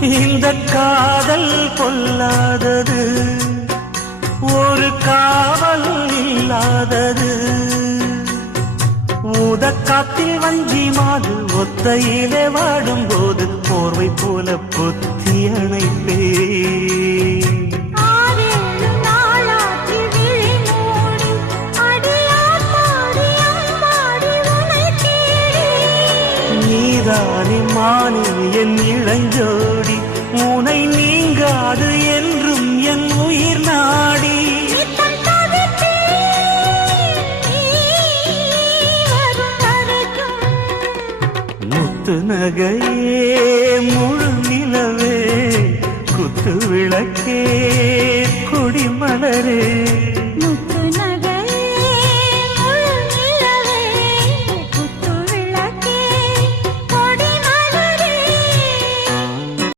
இந்த காதல் கொல்லாதது, ஒரு காவல் இல்லாதது. ஊதக்காத்தில் வஞ்சி மாது ஒத்தையிலே வாடும்போது போர்வை போல பொத்தி அணைப்பே. நீதானே மானே என் இளஞ்சோடி, உனை நீங்காது என்றும் என் உயிர் நாடி. முத்து நகையே முழு நிலவே குத்து விளக்கே